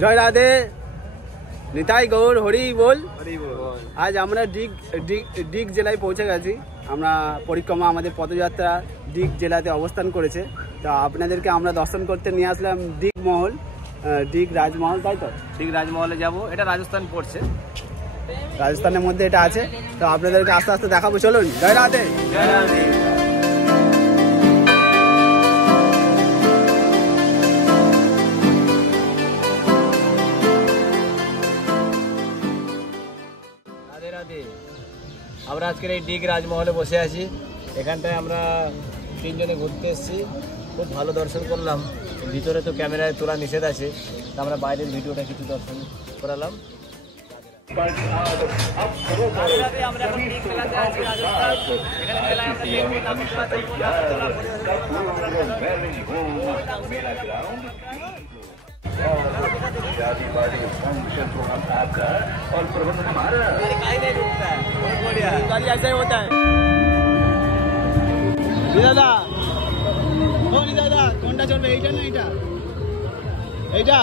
জয় রাধে, নিতাই গৌর, হরি বল। আজ আমরা ডিগ জেলায় পৌঁছে গেছি। আমরা পরিক্রমা, আমাদের পদযাত্রা ডিগ জেলাতে অবস্থান করেছে। তো আপনাদেরকে আমরা দর্শন করতে নিয়ে আসলাম ডিগ রাজমহল, তাই তো? ডিগ রাজমহলে যাব। এটা রাজস্থান পড়ছে, রাজস্থানের মধ্যে এটা আছে। তো আপনাদেরকে আস্তে আস্তে দেখাবো, চলুন। জয় রাধে। জয় রাধে। আমরা আজকের এই ডিগ রাজমহলে বসে আছি। এখানটায় আমরা তিনজনে ঘুরতে এসেছি, খুব ভালো দর্শন করলাম। ভিতরে তো ক্যামেরায় তোলা নিষেধ আছে, তা আমরা বাইরের ভিডিওটা কিছু দর্শন করালাম। और प्रबंधन हमारा ऐसा ही होता है। দাদা, ও দাদা, কোনটা চলবে, এইটা না এইটা? এইটা